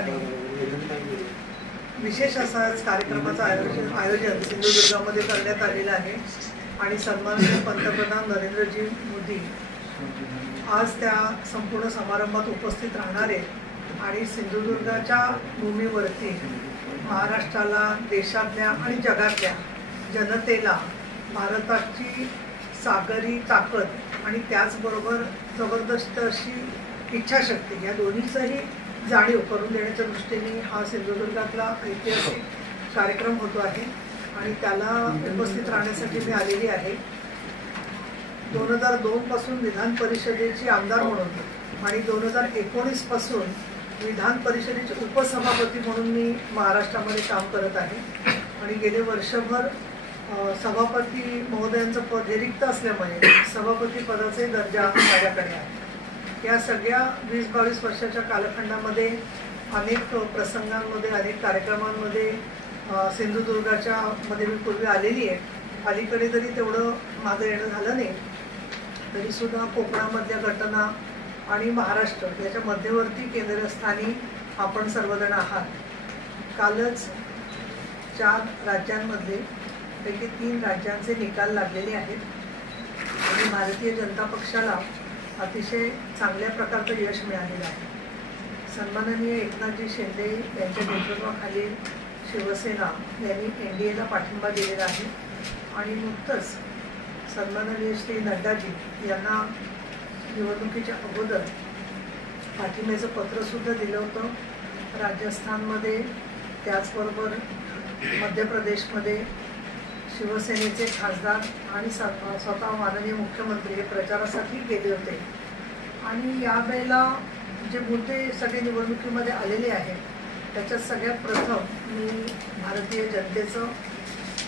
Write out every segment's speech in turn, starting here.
अनुषंगाने विशेष असा कार्यक्रमाचं आयोजन सिंधुदुर्गामध्ये करण्यात आलेलं आहे आणि सन्माननीय पंतप्रधान नरेंद्रजी मोदी आज त्या संपूर्ण समारंभात उपस्थित राहणार आहेत आणि सिंधुदुर्गाच्या भूमीवरती महाराष्ट्राला, देशातल्या आणि जगातल्या जनतेला भारताची सागरी ताकद आणि त्याचबरोबर जबरदस्त अशी इच्छाशक्ती या दोन्हीचंही जाणीव करून देण्याच्या दृष्टीने हा सिंधुदुर्गातला ऐतिहासिक कार्यक्रम होतो आहे आणि त्याला उपस्थित राहण्यासाठी मी आलेली आहे. 2002 पासून विधान परिषदेची आमदार म्हणून आणि 2019 पासून विधान परिषदेचे उपसभापती म्हणून मी महाराष्ट्रामध्ये काम करत आहे आणि गेले वर्षभर सभापती महोदयांचं पद हे रिक्त असल्यामुळे सभापती पदाचे दर्जा माझ्याकडे आहे. या सगळ्या 20-22 वर्षाच्या कालखंडामध्ये अनेक प्रसंगांमध्ये, अनेक कार्यक्रमांमध्ये सिंधुदुर्गाच्या मध्ये मी पूर्वी आलेली आहे. अलीकडे जरी तेवढं माझं येणं झालं नाही तरीसुद्धा कोकणामधल्या घटना आणि महाराष्ट्र याच्या मध्यवर्ती केंद्रस्थानी आपण सर्वजण आहात. कालच 4 राज्यांमधले पैकी 3 राज्यांचे निकाल लागलेले आहेत आणि भारतीय जनता पक्षाला अतिशय चांगल्या प्रकारचं यश मिळालेलं आहे. सन्माननीय एकनाथजी शिंदे यांच्या नेतृत्वाखाली शिवसेना यांनी NDAला पाठिंबा दिलेला आहे आणि नुकतंच सन्माननीय श्री नड्डाजी यांना निवडणुकीच्या अगोदर पाठिंब्याचं पत्रसुद्धा दिलं होतं. राजस्थानमध्ये त्याचबरोबर मध्य प्रदेशमध्ये शिवसेनेचे खासदार आणि स्वतः माननीय मुख्यमंत्री हे प्रचारासाठी गेले होते आणि यावेळेला जे मुद्दे सगळे निवडणुकीमध्ये आलेले आहेत त्याच्यात सगळ्यात प्रथम मी भारतीय जनतेचं,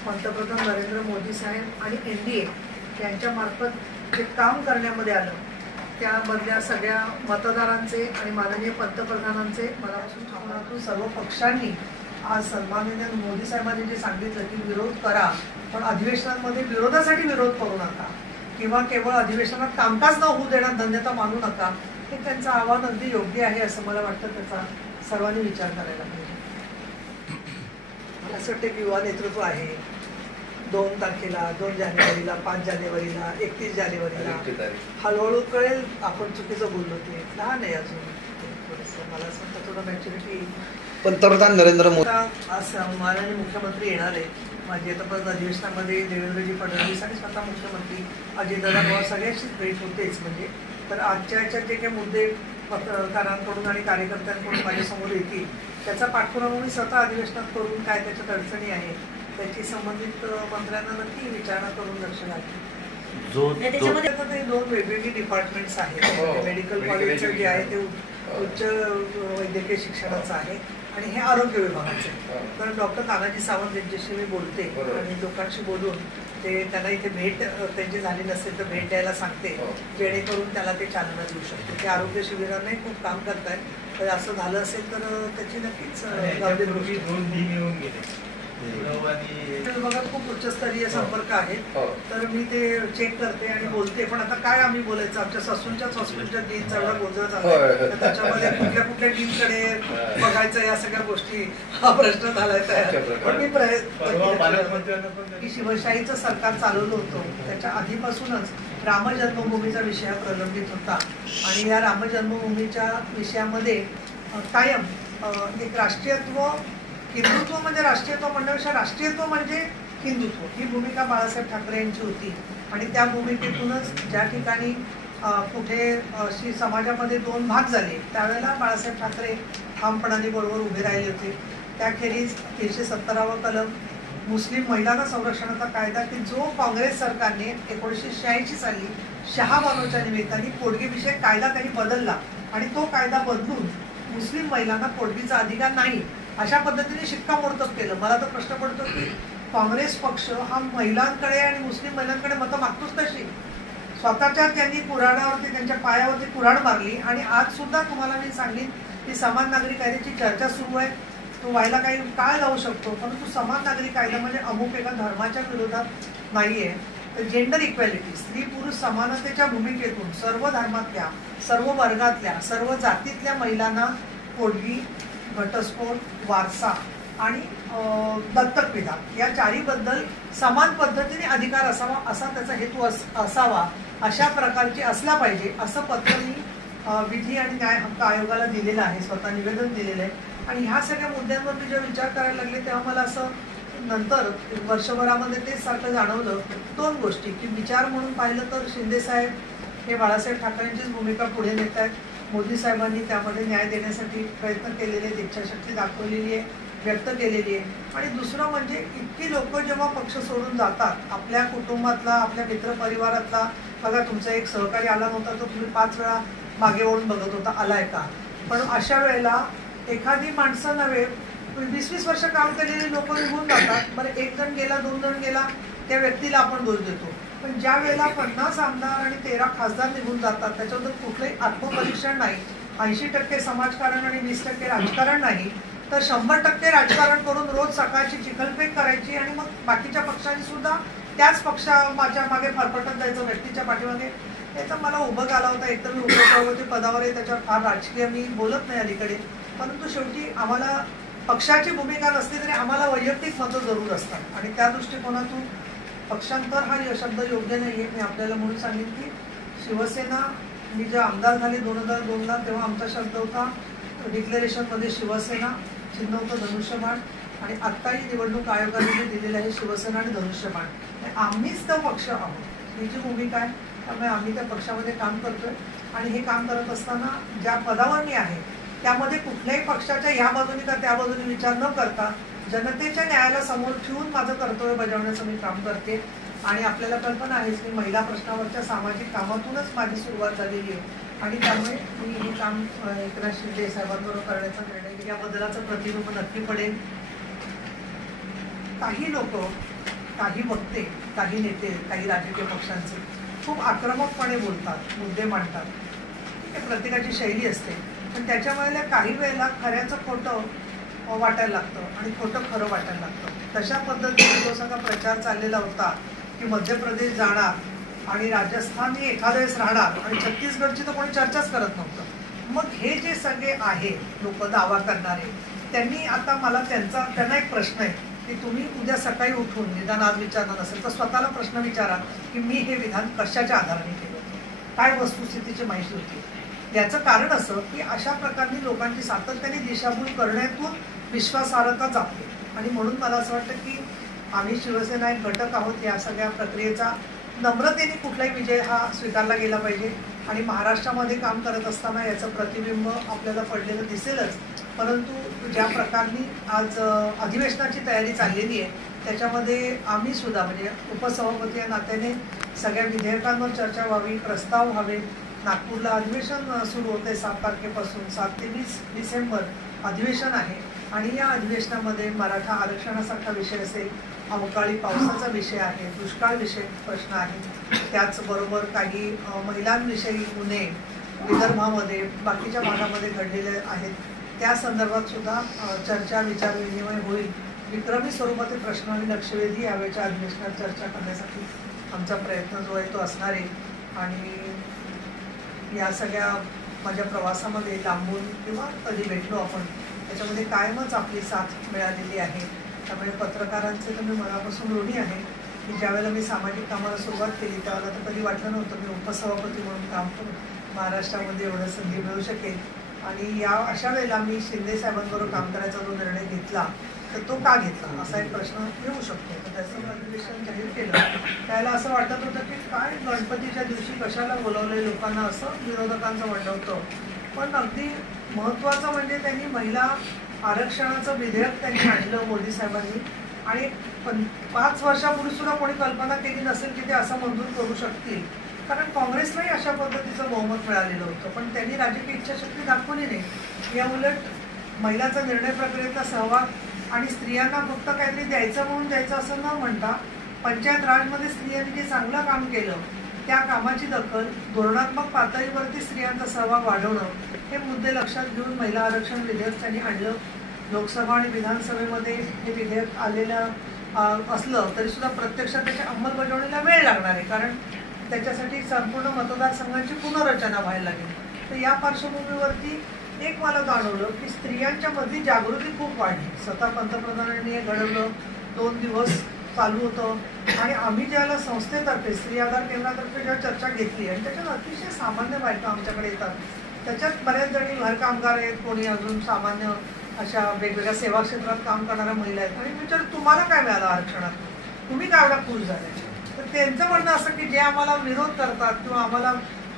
पंतप्रधान नरेंद्र मोदी साहेब आणि NDA यांच्यामार्फत जे काम करण्यामध्ये आलं त्यामधल्या सगळ्या मतदारांचे आणि माननीय पंतप्रधानांचे मनापासून सर्व पक्षांनी आज सन्माननीय मोदी साहेबांनी जे सांगितलं की विरोध करा पण अधिवेशनांमध्ये विरोधासाठी विरोध करू नका किंवा केवळ अधिवेशनात कामकाज न होऊ देण्यात धन्यता मानू नका, हे त्यांचं आव्हान अगदी योग्य आहे असं मला वाटतं. त्याचा सर्वांनी विचार करायला पाहिजे. मला असं वाटतं की युवा नेतृत्व आहे. 2 तारखेला, 2 जानेवारीला, 5 जानेवारीला, 31 जानेवारीला हळूहळू कळेल आपण चुकीचं बोललो ते. लहान आहे अजून थोडंसं. मला असं वाटतं थोडं मॅच्युरिटी. पंतप्रधान नरेंद्र मोदी आज माननीय मुख्यमंत्री येणार आहेत. माझी आता परत अधिवेशनामध्ये देवेंद्रजी फडणवीस आणि स्वतः मुख्यमंत्री अजितदादा पवार सगळ्यांशीच भेट होतेच. म्हणजे तर आजच्या याच्यात जे काही मुद्दे पत्रकारांकडून आणि कार्यकर्त्यांकडून माझ्यासमोर येतील त्याचा पाठपुरावा मी स्वतः अधिवेशनात करून काय त्याच्यात अडचणी आहेत त्याची संबंधित मंत्र्यांना नक्की विचारणा करून लक्ष घालते. त्याच्यामध्ये आता ते 2 वेगवेगळी डिपार्टमेंट्स आहेत. मेडिकल कॉलेजचं जे आहे ते उच्च वैद्यकीय शिक्षणाचं आहे आणि हे आरोग्य विभागाचं आहे. कारण डॉक्टर तानाजी सावंत यांच्याशी मी बोलते आणि लोकांशी बोलून ते त्यांना इथे भेट त्यांची झाली नसेल तर भेट द्यायला सांगते जेणेकरून त्याला ते चालना देऊ शकते. ते आरोग्य शिबिरांनाही खूप काम करत आहेत. तर असं झालं असेल तर त्याची नक्कीच विभागात खूप उच्चस्तरीय संपर्क आहेत. तर मी ते चेक करते आणि बोलते. पण आता काय आम्ही बोलायचं, आमच्या ससूनच्याच हॉस्पिटलच्या डीनचा एवढा गोंधळ झाला त्याच्यामध्ये कुठल्या डीनकडे बघायचं या सगळ्या गोष्टी हा प्रश्न झालाय. पण मी की शिवशाहीचं सरकार चालवलं होतं त्याच्या आधीपासूनच राम जन्मभूमीचा विषय प्रलंबित होता आणि या राम जन्मभूमीच्या विषयामध्ये कायम एक राष्ट्रीयत्व, हिंदुत्व म्हणजे राष्ट्रीयत्व म्हणण्यापेक्षा राष्ट्रीयत्व म्हणजे हिंदुत्व ही भूमिका बाळासाहेब ठाकरे यांची होती आणि त्या भूमिकेतूनच ज्या ठिकाणी कुठे समाजामध्ये 2 भाग झाले त्यावेळेला बाळासाहेब ठाकरे ठामपणाने बरोबर उभे राहिले होते. त्याखेरीज 370वा कलम मुस्लिम महिलांना संरक्षणाचा कायदा की जो काँग्रेस सरकारने 1986 साली शहाबानोच्या निमित्ताने पोटगीविषयक कायदा त्यांनी बदलला आणि तो कायदा बदलून मुस्लिम महिलांना पोटगीचा अधिकार नाही अशा पद्धतीने शिक्कामोर्तब केलं. मला तर प्रश्न पडतो की काँग्रेस पक्ष हा महिलांकडे आणि मुस्लिम महिलांकडे मतं मागतोच तशी. स्वतःच्या त्यांनी कुऱ्हाडावरती त्यांच्या पायावरती कुऱ्हाड मारली आणि आज सुद्धा तुम्हाला मी सांगेन की समान नागरी कायद्याची चर्चा सुरू आहे. तो व्हायला काही काळ जाऊ शकतो परंतु समान नागरी कायदा म्हणजे अमुक एका धर्माच्या विरोधात नाही आहे. तर जेंडर इक्वॅलिटी, स्त्री पुरुष समानतेच्या भूमिकेतून सर्व धर्मातल्या, सर्व वर्गातल्या, सर्व जातीतल्या महिलांना पोटगी घटस्फोट, वारसा आणि दत्तक विधान या चारीबद्दल समान पद्धतीने अधिकार असावा असा त्याचा हेतू असावा, अशा प्रकारची असला पाहिजे असं पत्र मी विधी आणि न्याय हक्क आयोगाला दिलेलं आहे, स्वतः निवेदन दिलेलं आहे. आणि ह्या सगळ्या मुद्द्यांवर मी जेव्हा विचार करायला लागले तेव्हा मला असं नंतर वर्षभरामध्ये तेच सारखं जाणवलं दोन गोष्टी, की विचार म्हणून पाहिलं तर शिंदे साहेब हे बाळासाहेब ठाकरेंचीच भूमिका पुढे नेत आहेत. मोदी साहेबांनी त्यामध्ये न्याय देण्यासाठी प्रयत्न केलेले आहेत, इच्छाशक्ती दाखवलेली आहे, व्यक्त केलेली आहे. आणि दुसरं म्हणजे इतकी लोक जेव्हा पक्ष सोडून जातात, आपल्या कुटुंबातला, आपल्या मित्रपरिवारातला, बघा तुमचा एक सहकारी आला नव्हता तर तुम्ही 5 वेळा मागे वळून बघत होता, आलाय का. पण अशा वेळेला एखादी माणसं नव्हे 20-20 वर्ष काम केलेली लोक निघून जातात. बरं, 1 जण गेला, 2 जण गेला, त्या व्यक्तीला आपण दोष देतो. पण ज्या वेळेला 50 आमदार आणि 13 खासदार निघून जातात, त्याच्याबद्दल कुठलंही आत्मपरीक्षण नाही, 80% समाजकारण आणि 20% राजकारण नाही, तर 100% राजकारण करून रोज सकाळची चिखलफेक करायची आणि मग बाकीच्या पक्षांनी सुद्धा त्याच पक्षाच्या मागे फरफटत जायचं, व्यक्तीच्या पाठीमागे. याचा मला उभं आला होता. एकदम मी उपसभापती पदावर आहे, त्याच्यावर फार राजकीय मी बोलत नाही अलीकडे. परंतु शेवटी आम्हाला पक्षाची भूमिका नसली तरी आम्हाला वैयक्तिक मतं जरूर असतात आणि त्या दृष्टिकोनातून पक्षांतर हा शब्द योग्य नाही आहे. मी आपल्याला म्हणून सांगेन की शिवसेना, मी जेव्हा आमदार झाले 2002ला तेव्हा आमचा शब्द होता डिक्लेरेशनमध्ये शिवसेना, चिन्ह होतं धनुष्यबाण, आणि आत्ताही निवडणूक आयोगाने जे दिलेलं आहे शिवसेना आणि धनुष्यबाण. आम्हीच तो पक्ष आहोत, ही जी भूमिका आहे. त्यामुळे आम्ही त्या पक्षामध्ये काम करतोय आणि हे काम करत असताना ज्या पदावर मी आहे त्यामध्ये कुठल्याही पक्षाच्या ह्या बाजूने का त्या बाजूने विचार न करता जनतेच्या न्यायाला समोर ठेवून माझं कर्तव्य बजावण्याचं मी काम करते. आणि आपल्याला कल्पना आहे की महिला प्रश्नावरच्या सामाजिक कामातूनच माझी सुरुवात झालेली आहे आणि त्यामुळे मी हे काम एकनाथ शिंदे साहेबांबरोबर करण्याचा निर्णय घेतला. या बदलाचं प्रतिबिंब नक्की पडेल. काही लोक, काही वक्ते, काही नेते, काही राजकीय पक्षांचे खूप आक्रमकपणे बोलतात, मुद्दे मांडतात. प्रत्येकाची शैली असते, पण त्याच्या वेळेला काही वेळेला खऱ्याचं खोटं वाटायला लागतं आणि खोटं खरं वाटायला लागतं. तशा पद्धतीने जो सगळा प्रचार चाललेला होता की मध्य प्रदेश जाणार आणि राजस्थानही एखाद्या वेळेस राहणार आणि छत्तीसगडची तर कोणी चर्चाच करत नव्हतं. मग हे जे सगळे आहे लोक दावा करणारे, त्यांनी आता मला त्यांना एक प्रश्न आहे की तुम्ही उद्या सकाळी उठून निदान आज विचारणार नसेल तर स्वतःला प्रश्न विचारा की मी हे विधान कशाच्या आधाराने केलं, काय वस्तुस्थितीची माहिती होती. याचं कारण असं की अशा प्रकारने लोकांची सातत्याने दिशाभूल करण्यातून विश्वासार्हता जाते. आणि म्हणून मला असं वाटतं की आम्ही शिवसेना एक घटक आहोत. या सगळ्या प्रक्रियेचा नम्रतेने कुठलाही विजय हा स्वीकारला गेला पाहिजे आणि महाराष्ट्रामध्ये काम करत असताना याचं प्रतिबिंब आपल्याला पडलेलं दिसेलच. परंतु ज्या प्रकारने आज अधिवेशनाची तयारी चाललेली आहे त्याच्यामध्ये आम्ही सुद्धा म्हणजे उपसभापती या नात्याने सगळ्या विधेयकांवर चर्चा व्हावी, प्रस्ताव व्हावे. नागपूरला अधिवेशन सुरू होते 7 तारखेपासून, 7 ते 20 डिसेंबर अधिवेशन आहे आणि या अधिवेशनामध्ये मराठा आरक्षणासारखा विषय असेल, अवकाळी पावसाचा विषय आहे, दुष्काळ विषय प्रश्न आहे, त्याचबरोबर काही महिलांविषयी गुन्हे विदर्भामध्ये बाकीच्या भागामध्ये घडलेले आहेत त्या संदर्भात सुद्धा चर्चा, विचार विनिमय होईल. विक्रमी स्वरूपाचे प्रश्न आणि लक्षवेधी यावेळच्या अधिवेशनात चर्चा करण्यासाठी आमचा प्रयत्न जो आहे तो असणार आहे. आणि या सगळ्या माझ्या प्रवासामध्ये लांबून किंवा कधी भेटलो आपण त्याच्यामध्ये कायमच आपली साथ मिळालेली आहे. त्यामुळे पत्रकारांचे तर मी मनापासून ऋणी आहे की ज्यावेळेला मी सामाजिक कामाला सुरुवात केली त्यावेळेला तर कधी वाटलं नव्हतं मी उपसभापती म्हणून काम करून महाराष्ट्रामध्ये एवढं संधी मिळू शकेल. आणि या अशा वेळेला मी शिंदे साहेबांबरोबर काम करायचा जो निर्णय घेतला तर तो का घेतला असा एक प्रश्न येऊ शकतो. तर त्याचं अधिवेशन जाहीर केलं त्याला असं वाटत होतं की काय गणपतीच्या दिवशी कशाला बोलावलंय लोकांना, असं विरोधकांचं म्हणणं होतं. पण अगदी महत्त्वाचं म्हणजे त्यांनी महिला आरक्षणाचं विधेयक त्यांनी आणलं मोदी साहेबांनी आणि 5 वर्षापूर्वी सुद्धा कोणी कल्पना केली नसेल की ते असं मंजूर करू शकतील, कारण काँग्रेसलाही अशा पद्धतीचं बहुमत मिळालेलं होतं. पण त्यांनी राजकीय इच्छाशक्ती दाखवली नाही. या उलट महिलाचा निर्णय प्रक्रियेतला सहभाग आणि स्त्रियांना फक्त काहीतरी द्यायचं म्हणून द्यायचं असं न म्हणता पंचायत राजमध्ये स्त्रियांनी जे चांगलं काम केलं त्या कामाची दखल, धोरणात्मक पातळीवरती स्त्रियांचा सहभाग वाढवणं हे मुद्दे लक्षात घेऊन महिला आरक्षण विधेयक त्यांनी आणलं. लोकसभा आणि विधानसभेमध्ये हे विधेयक आलेलं असलं तरी सुद्धा प्रत्यक्षात त्याच्या अंमलबजावणीला वेळ लागणार आहे, कारण त्याच्यासाठी संपूर्ण मतदारसंघांची पुनर्रचना व्हायला लागेल. तर या पार्श्वभूमीवरती एक मला जाणवलं की स्त्रियांच्या मधली जागृती खूप वाढली. स्वतः पंतप्रधानांनी हे घडवलं, 2 दिवस चालू होतं आणि आम्ही ज्याला संस्थेतर्फे स्त्री आधार केंद्रातर्फे जेव्हा चर्चा घेतली आणि त्याच्यात अतिशय सामान्य बायका आमच्याकडे येतात. त्याच्यात बऱ्याच जणी घरकामगार आहेत, कोणी अजून सामान्य अशा वेगवेगळ्या सेवा क्षेत्रात काम करणाऱ्या महिला आहेत आणि विचार तुम्हाला काय मिळालं आरक्षणात, तुम्ही काय एवढा खुश झाले. तर त्यांचं म्हणणं असं की जे आम्हाला विरोध करतात किंवा आम्हाला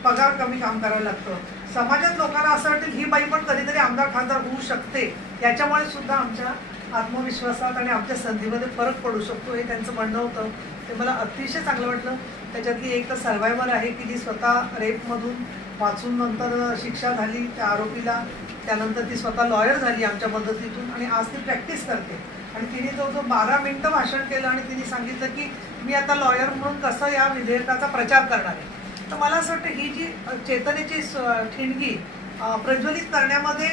पगार कमी काम करायला लागतं, समाजात लोकांना असं वाटतं ही बाई पण कधीतरी आमदार खासदार होऊ शकते, याच्यामुळे सुद्धा आमच्या आत्मविश्वासात आणि आमच्या संधीमध्ये फरक पडू शकतो, हे त्यांचं म्हणणं होतं. ते मला अतिशय चांगलं वाटलं. त्याच्यातली एक तर सर्व्हायव्हर आहे की जी स्वतः रेपमधून वाचून नंतर शिक्षा झाली त्या आरोपीला, त्यानंतर ती स्वतः लॉयर झाली आमच्या मदतीतून आणि आज ती प्रॅक्टिस करते. आणि तिने जवळजवळ 12 मिनिटं भाषण केलं आणि तिने सांगितलं की मी आता लॉयर म्हणून कसं या विधेयकाचा प्रचार करणार आहे. तर मला असं वाटतं ही जी चेतनेची ठिणगी प्रज्वलित करण्यामध्ये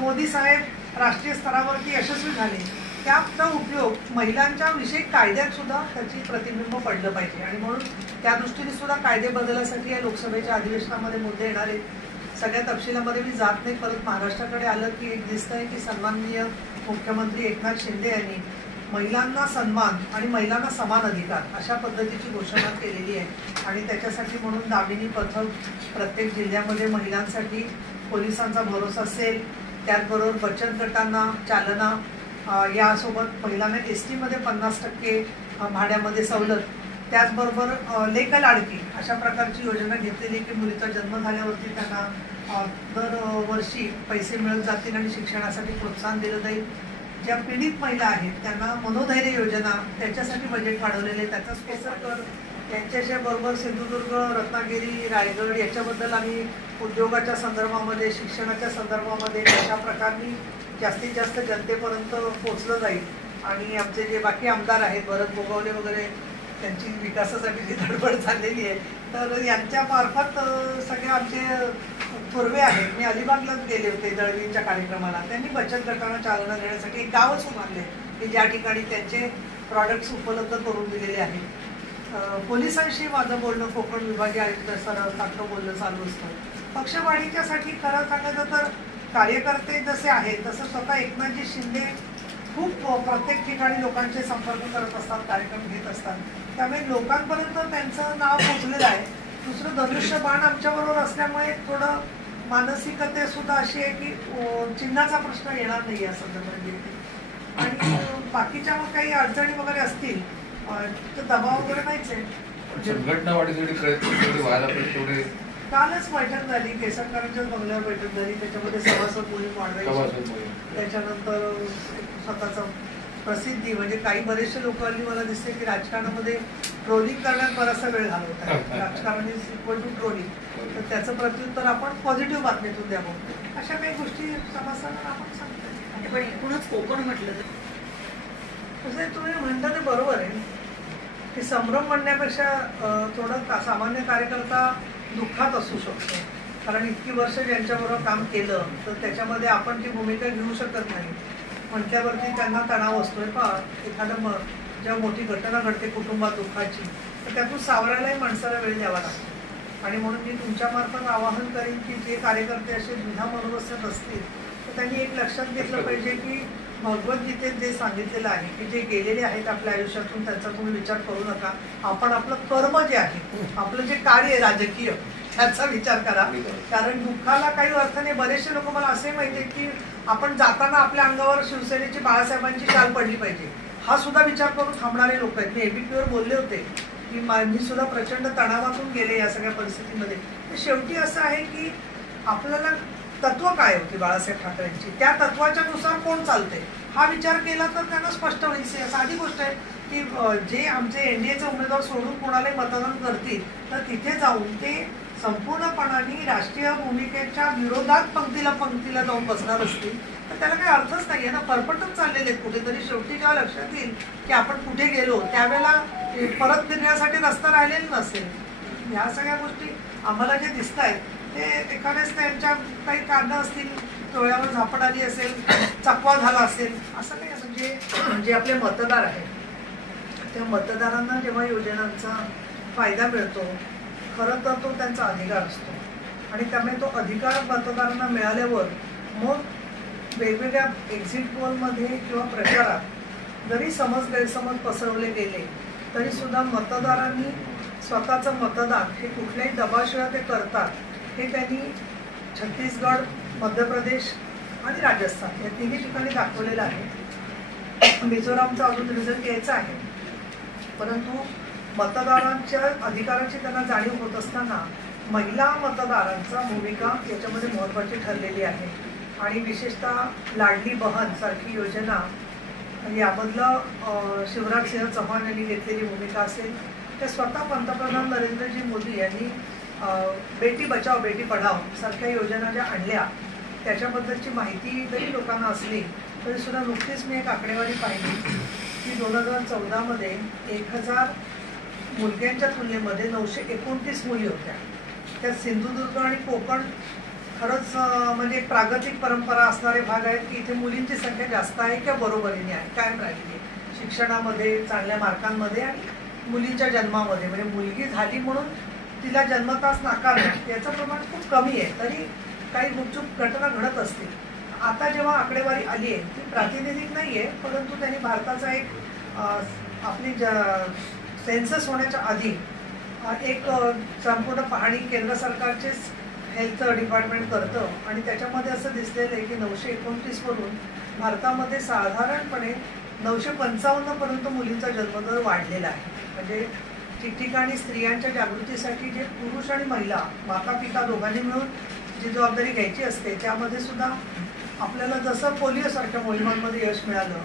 मोदी साहेब राष्ट्रीय स्तरावरती यशस्वी झाले, त्याचा उपयोग महिलांच्या विषयी कायद्यात सुद्धा त्याची प्रतिबिंब पडलं पाहिजे आणि म्हणून त्या दृष्टीने सुद्धा कायदे बदलासाठी या लोकसभेच्या अधिवेशनामध्ये मुद्दे येणार आहेत. सगळ्या तपशिलामध्ये मी जात नाही, परत महाराष्ट्राकडे आलं की एक दिसतंय की सन्माननीय मुख्यमंत्री एकनाथ शिंदे यांनी महिलांना सन्मान आणि महिलांना समान अधिकार अशा पद्धतीची घोषणा केलेली आहे आणि त्याच्यासाठी म्हणून दामिनी पथक प्रत्येक जिल्ह्यामध्ये महिलांसाठी पोलिसांचा भरोसा असेल, त्याचबरोबर बचत गटांना चालना, यासोबत महिलांना ST मध्ये 50% भाड्यामध्ये सवलत, त्याचबरोबर लेख लाडकी अशा प्रकारची योजना घेतलेली की मुलीचा जन्म झाल्यावरती त्यांना दरवर्षी पैसे मिळत जातील आणि शिक्षणासाठी प्रोत्साहन दिलं जाईल. ज्या पीडित महिला आहेत त्यांना मनोधैर्य योजना, त्याच्यासाठी बजेट वाढवलेले, त्याचा स्पेसर त्यांच्याशी बरोबर सिंधुदुर्ग, रत्नागिरी, रायगड याच्याबद्दल आम्ही उद्योगाच्या संदर्भामध्ये, शिक्षणाच्या संदर्भामध्ये कशा प्रकारे जास्तीत जास्त जनतेपर्यंत पोचलं जाईल. आणि आमचे जे बाकी आमदार आहेत भरत गोगावले वगैरे, त्यांची विकासासाठी जी धडपड चाललेली आहे, तर यांच्या मार्फत सगळे आमचे पूर्वे आहेत. मी अलिबागलाच गेले होते दळवींच्या कार्यक्रमाला, त्यांनी बचत गटांना चालना देण्यासाठी एक गावच उभारले की ज्या ठिकाणी त्यांचे प्रॉडक्ट्स उपलब्ध करून दिलेले आहेत. पोलिसांशी माझं बोलणं कोकण विभागीय आयुक्त सर सारखं बोलणं चालू असतं. पक्षवाढीच्यासाठी खरं सांगायचं तर कार्यकर्ते जसे आहेत तसं स्वतः एकनाथजी शिंदे खूप प्रत्येक ठिकाणी लोकांचे संपर्क करत असतात, कार्यक्रम घेत असतात, त्यामुळे लोकांपर्यंत त्यांचं नाव पोचलेलं आहे. दुसरं धनुष्यबाण आमच्याबरोबर असल्यामुळे थोडं मानसिकते सुद्धा अशी आहे की चिन्हाचा प्रश्न येणार नाही या संदर्भात. आणि बाकीच्या मग काही अडचणी वगैरे असतील तर दबाव वगैरे नाहीच आहे. संघटना वाढीसाठी प्रयत्न व्हायला पाहिजे तेवढे. कालच बैठक झाली, केसरकरांच्या बंगल्यावर बैठक झाली, त्याच्यामध्ये सभासद मोहीम वाढवायची, त्याच्यानंतर स्वतःचा प्रसिद्धी म्हणजे काही बरेचसे लोक हल्ली मला दिसते की राजकारणामध्ये ट्रोलिंग करण्यात बराचसा वेळ घालवतात. राजकारण इज इक्वल टू ट्रोलिंग, तर त्याचं प्रत्युत्तर आपण पॉझिटिव्ह बातमीतून द्यावं, अशा काही गोष्टी समाजाला आपण सांगतो. पण एकूणच कोकण म्हटलं तर तसं तुम्ही म्हणता ते बरोबर आहे की संभ्रम म्हणण्यापेक्षा थोडं सामान्य कार्यकर्ता दुःखात असू शकतो, कारण इतकी वर्ष ज्यांच्याबरोबर काम केलं तर त्याच्यामध्ये आपण ती भूमिका घेऊ शकत नाही म्हटल्यावरती त्यांना तणाव असतोय. एखादं जेव्हा मोठी घटना घडते कुटुंबात दुःखाची, तर त्यातून सावरायलाही माणसाला वेळ द्यावा लागतो. आणि म्हणून मी तुमच्यामार्फत आवाहन करीन की जे कार्यकर्ते असे द्विधा मनोवस्थेत असतील तर त्यांनी एक लक्षात घेतलं पाहिजे की भगवद्गीतेत जे सांगितलेलं आहे की जे गेलेले आहेत आपल्या आयुष्यातून त्यांचा तुम्ही विचार करू नका, आपण आपलं कर्म जे आहे, आपलं जे कार्य आहे राजकीय, त्याचा विचार करा. कारण दुःखाला काही अर्थ नाही. बरेचसे लोक मला असे माहिती आहे की आपण जाताना आपल्या अंगावर शिवसेनेची बाळासाहेबांची शाल पडली पाहिजे, हा सुद्धा विचार करून थांबणारे लोक आहेत. मी ABP वर बोलले होते की मी सुद्धा प्रचंड तणावातून गेले या सगळ्या परिस्थितीमध्ये. तर शेवटी असं आहे की आपल्याला तत्व काय होती बाळासाहेब ठाकरेंची, त्या तत्वाच्या नुसार कोण चालते हा विचार केला तर त्यांना स्पष्ट होईल. साधी गोष्ट आहे की जे आमचे NDAचे उमेदवार सोडून कोणालाही मतदान करतील तर तिथे जाऊन ते संपूर्णपणाने राष्ट्रीय भूमिकेच्या विरोधात पंक्तीला जाऊन बसणार असतील तर त्याला काही अर्थच नाही आहे ना. परपटच चाललेले आहेत कुठेतरी. शेवटी जेव्हा लक्षात येईल की आपण कुठे गेलो त्यावेळेला परत फिरण्यासाठी रस्ता राहिलेला नसेल. ह्या सगळ्या गोष्टी आम्हाला जे दिसत आहेत ते एखाद्याच त्यांच्या काही कारणं असतील, डोळ्यावर झापड आली असेल, चकवा झाला असेल, असं काही. म्हणजे जे आपले मतदार आहेत त्या मतदारांना जेव्हा योजनांचा फायदा मिळतो खरं तर तो त्यांचा अधिकार असतो आणि त्यामुळे तो अधिकार मतदारांना मिळाल्यावर मग वेगवेगळ्या एक्झिट पोलमध्ये किंवा प्रचारात जरी गैरसमज पसरवले गेले तरी सुद्धा मतदारांनी स्वतःचं मतदान हे कुठल्याही दबाशिवाय ते करतात हे त्यांनी छत्तीसगड, मध्य प्रदेश आणि राजस्थान या तिन्ही ठिकाणी दाखवलेलं आहे. मिझोरामचा अजून रिझल्ट यायचा आहे, परंतु मतदारांच्या अधिकाराची त्यांना जाणीव होत असताना महिला मतदारांचा भूमिका याच्यामध्ये महत्त्वाची ठरलेली आहे. आणि विशेषतः लाडली बहन सारखी योजना यामधलं शिवराज सिंह चौहान यांनी घेतलेली भूमिका असेल, ते स्वतः पंतप्रधान नरेंद्रजी मोदी यांनी बेटी बचाव बेटी पढाव सारख्या योजना ज्या आणल्या त्याच्याबद्दलची माहिती जरी लोकांना असली तरी सुद्धा नुकतीच मी एक आकडेवारी पाहिली की 2014मध्ये 1000 मुलग्यांच्या तुलनेमध्ये 929 मुली होत्या. त्यात सिंधुदुर्ग आणि कोकण खरंच म्हणजे एक प्रागतिक परंपरा असणारे भाग आहेत की इथे मुलींची संख्या जास्त आहे किंवा बरोबरीने आहे, कायम राहिली आहे शिक्षणामध्ये, चांगल्या मार्कांमध्ये आणि मुलींच्या जन्मामध्ये. म्हणजे मुलगी झाली म्हणून तिला जन्मताच नाकारणं याचं प्रमाण खूप कमी आहे. तरी काही गुपचूप घटना घडत असतील. आता जेव्हा आकडेवारी आली आहे ती प्रातिनिधिक नाही आहे, परंतु त्यांनी भारताचा एक आपली सेन्सस होण्याच्या आधी एक संपूर्ण पाहणी केंद्र सरकारचेच हेल्थ डिपार्टमेंट करतं आणि त्याच्यामध्ये असं दिसलेलं आहे की 929 वरून भारतामध्ये साधारणपणे 955 पर्यंत मुलींचा जन्मदर वाढलेला आहे. म्हणजे ठिकठिकाणी स्त्रियांच्या जागृतीसाठी जे पुरुष आणि महिला माता पिता दोघांनी मिळून जी जबाबदारी घ्यायची असते त्यामध्ये सुद्धा आपल्याला जसं पोलिओसारख्या मोहिमांमध्ये यश मिळालं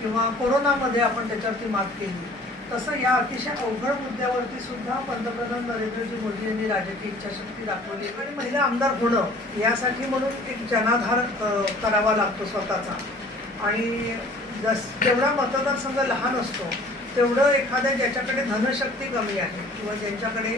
किंवा कोरोनामध्ये आपण त्याच्यावरती मात केली, तसं या अतिशय अवघड मुद्द्यावरती सुद्धा पंतप्रधान नरेंद्रजी मोदी यांनी राजकीय इच्छाशक्ती दाखवली. आणि महिला आमदार होणं यासाठी म्हणून एक जनाधार करावा लागतो स्वतःचा. आणि जेवढा मतदारसंघ लहान असतो तेवढं एखाद्या ज्याच्याकडे धनशक्ती कमी आहे किंवा ज्यांच्याकडे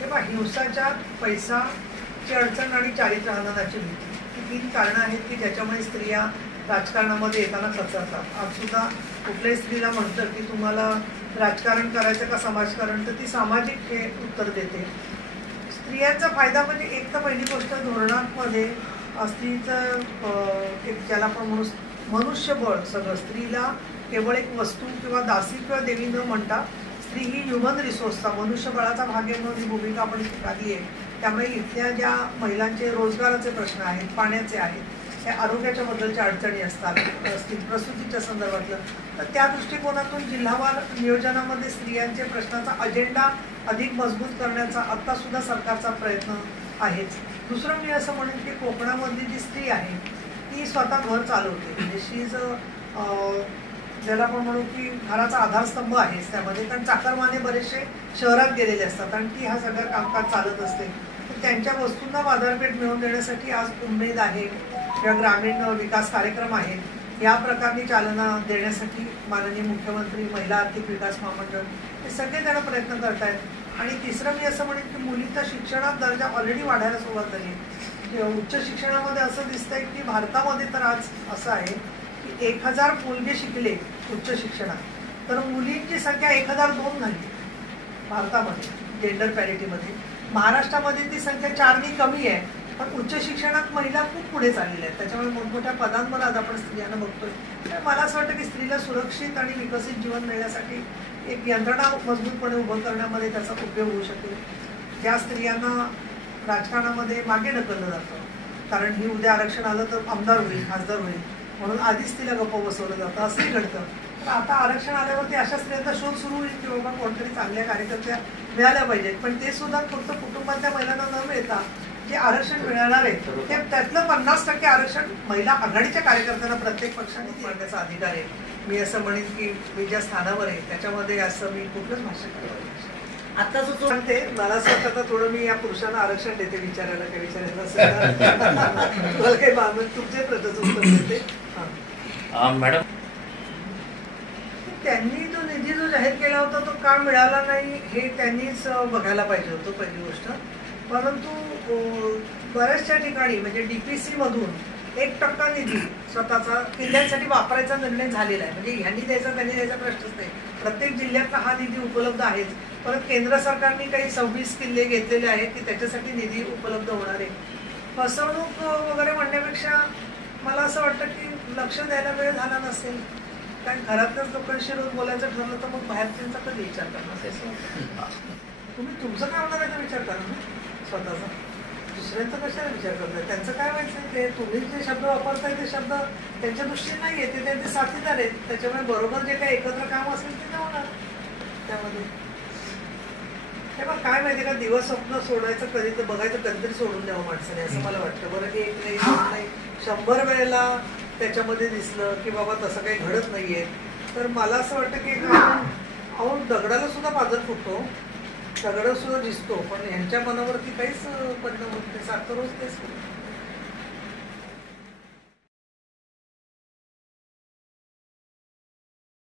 तेव्हा हिंसाचार, पैसाची अडचण आणि चारित्र्यहननाची भीती ही 3 कारणं आहेत की ज्याच्यामुळे स्त्रिया राजकारणामध्ये येताना कचरतात. आज सुद्धा कुठल्याही स्त्रीला म्हणतं की तुम्हाला राजकारण करायचं का समाजकारण, तर ती सामाजिक हे उत्तर देते. स्त्रियांचा फायदा म्हणजे एक तर पहिली गोष्ट धोरणांमध्ये स्त्रीचं एक ज्याला आपण म्हणू मनुष्यबळ सगळं, स्त्रीला केवळ एक वस्तू किंवा दासी किंवा देवी न म्हणता स्त्री ही ह्युमन रिसोर्सचा मनुष्यबळाचा भाग आहे म्हणून ही भूमिका आपण स्वीकारली आहे. त्यामुळे इथल्या ज्या महिलांचे रोजगाराचे प्रश्न आहेत, पाण्याचे आहेत, त्या आरोग्याच्या बद्दलच्या अडचणी असतात, प्रसूतीच्या संदर्भातलं, तर त्या दृष्टिकोनातून जिल्हावार नियोजनामध्ये स्त्रियांचे प्रश्नाचा अजेंडा अधिक मजबूत करण्याचा आत्तासुद्धा सरकारचा प्रयत्न आहेच. दुसरं मी असं म्हणेन की कोकणामधली जी स्त्री आहे ती स्वतः घर चालवते. म्हणजे शीज ज्याला आपण म्हणू की घराचा आधारस्तंभ आहे त्यामध्ये, कारण चाकरमाने बरेचसे शहरात गेलेले असतात आणि ती हा सगळं कामकाज चालत असते. तर त्यांच्या वस्तूंना बाजारपेठ मिळवून देण्यासाठी आज उमेद आहे किंवा ग्रामीण विकास कार्यक्रम आहेत, या प्रकारची चालना देण्यासाठी माननीय मुख्यमंत्री, महिला आर्थिक विकास महामंडळ हे सगळे त्यांना प्रयत्न करत आहेत. आणि तिसरं मी असं म्हणेन की मुलींचा शिक्षणात दर्जा ऑलरेडी वाढायला सुरुवात झाली. उच्च शिक्षणामध्ये असं दिसतंय की भारतामध्ये तर आज असं आहे की 1000 मुलगे शिकले उच्च शिक्षणात तर मुलींची संख्या 1002 झाली भारतामध्ये जेंडर पॅरिटीमध्ये. महाराष्ट्रामध्ये ती संख्या 4 कमी आहे, पण उच्च शिक्षणात महिला खूप पुढे चाललेल्या आहेत. त्याच्यामुळे मोठमोठ्या पदांवर आज आपण स्त्रियांना बघतोय. तर मला असं वाटतं की स्त्रीला सुरक्षित आणि विकसित जीवन मिळण्यासाठी एक यंत्रणा मजबूतपणे उभं करण्यामध्ये त्याचा उपयोग होऊ शकेल. ज्या स्त्रियांना राजकारणामध्ये मागे ढकललं जातं, कारण ही उद्या आरक्षण आलं तर आमदार होईल, खासदार होईल म्हणून आधीच तिला गप्प बसवलं जातं, असंही घडतं. तर आता आरक्षण आल्यावरती अशा स्त्रियांचा शोध सुरू होईल की बाबा कोणतरी चांगल्या कार्यकर्त्या मिळाल्या पाहिजेत. पण ते सुद्धा फक्त कुटुंबातल्या महिलांना न मिळता जे आरक्षण मिळणार आहे ते त्यातलं 50% आरक्षण महिला आघाडीच्या कार्यकर्त्यांना प्रत्येक पक्षाने देण्याचा अधिकार आहे. मी असं म्हणेन की मी ज्या स्थानावर आहे त्याच्यामध्ये असं मी कुठलंच भाष्य करावं. आता जो सांगते मला असं वाटतं थोडं मी या पुरुषांना आरक्षण देते विचारायला काय विचारायला असेल मला काही बाबत तुमचे उत्तर देते. मॅडम, त्यांनी जो निधी जो जाहीर केला होता तो का मिळाला नाही हे त्यांनीच बघायला पाहिजे होतं पहिली गोष्ट. परंतु बऱ्याचशा ठिकाणी म्हणजे DPC मधून 1% निधी स्वतःचा किल्ल्यांसाठी वापरायचा निर्णय झालेला आहे. म्हणजे ह्यांनी द्यायचा त्यांनी द्यायचा प्रश्नच नाही. प्रत्येक जिल्ह्यातला हा निधी उपलब्ध आहेच. परत केंद्र सरकारने काही 26 किल्ले घेतलेले आहेत की त्याच्यासाठी निधी उपलब्ध होणार आहे. फसवणूक वगैरे म्हणण्यापेक्षा मला असं वाटतं की लक्ष द्यायला वेळ झाला नसेल, कारण घरातल्याच लोकांशी रोज बोलायचं ठरलं तर मग बाहेरच्यांचा कधी विचार करणार असं तुम्ही तुमचं काय होणार याचा विचार करा ना स्वतःचा, दुसऱ्यांचा कशाला विचार करताय? त्यांचं काय व्हायचं ते तुम्ही जे शब्द वापरताय ते शब्द त्यांच्या दृष्टीने नाही आहे, ते त्यांचे साथीदार आहेत, त्याच्यामुळे बरोबर जे काही एकत्र काम असेल ते नाही होणार त्यामध्ये. तेव्हा काय माहिती का, दिवस स्वप्न सोडायचं कधी तर बघायचं कधीतरी सोडून द्यावं माणसाने असं मला वाटतं. बरं की एक नाही दोन नाही 100 वेळेला त्याच्यामध्ये दिसलं की बाबा तसं काही घडत नाहीये, तर मला असं वाटतं की अहो दगडाला सुद्धा पाजर फुटतो, दगड सुद्धा दिसतो, पण ह्यांच्या मनावरती काहीच परिणाम होत नाही, सारखं रोज तेच